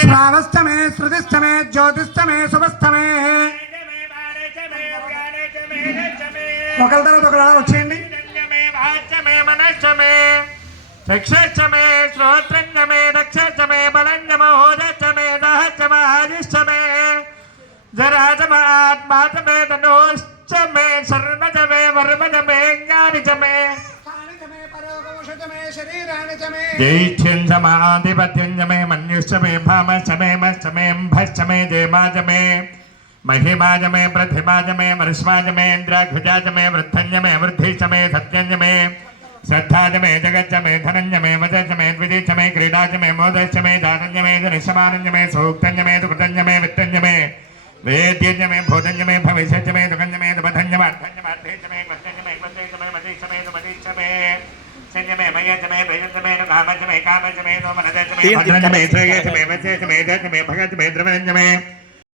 శ్రావశ్చమే శృతిశ్చమే జ్యోతిశ్చమే శుభస్థమే ఒకరి తర్వాత ఒకరు అలా వచ్చేయండి. చక్షమే శ్రోత్రంగమే రక్షమే బలంగమ హోదచ్చమే దహచ్చమే ఆదిష్టమే జరాజమ ఆత్మాతమే తనోష్టమే శర్మజమే వర్మజమే జ్ఞానిజమే शमे भाम, शमे म शमेम्भ शमे देवाज मे महिमाज मे प्रतिमाज मे मृष्माज मे इंद्राघ्रजाज मे वृद्धंज मे वृद्धिच मे सत्यंज मे श्रद्धाज मे जगज्ज मे धनंज मे मजज मे द्विजीच मे क्रीडाज मे मोदज मे दानंज मे धनिशमानंज मे सूक्तंज मे दुकृतंज मे वित्तंज मे वेद्यज मे भोजंज मे भविष्यज मे दुगंज मे दुबधंज मे अर्थंज मे अर्थेज मे कृतंज मे संजमे मयजमे